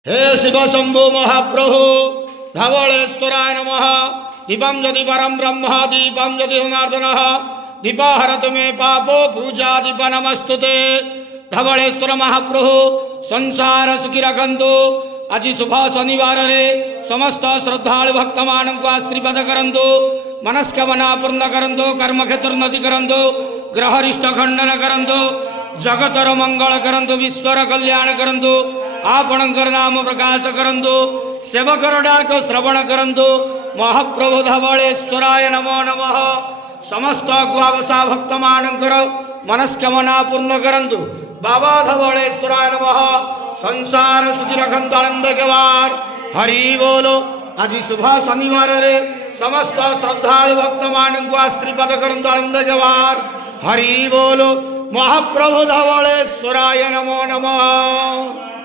हे शिव शंभो महाप्रभु धवलेश्वराय नमः। दीपं यदि परम ब्रह्म दीपं यदि जनार्दन दीपहरतु मे पापो पूजा दीप नमस्तुते। धवलेश्वर महाप्रभु संसार सुखी रखंतु। आज शुभ शनिवार रे समस्त श्रद्धालु भक्त मान को आशीर्वाद करंतु। मनस्कामना पूर्ण करंतु। कर्म क्षेत्र उन्नति करंतु। ग्रहरिष्ट खंडन करंतु। जगतर मंगल करंतु। विश्वर कल्याण करंतु। आपणकर नाम प्रकाश करंतु। सेवकर डाक श्रवण करंतु। महाप्रभु धवलेश्वराय नमो नमः। समस्त गुआवसा भक्त मानकर मनस्कामना पूर्ण करंतु। बाबा धवलेश्वराय नमः। संसार सुखी रखंतु आनंद गवार हरि बोलो। आज शुभ शनिवार रे समस्त श्रद्धालु भक्त मान को आशीर्वाद करंतु आनंद गवार हरि बोलो। महाप्रभु धवलेश्वराय नमो नमः।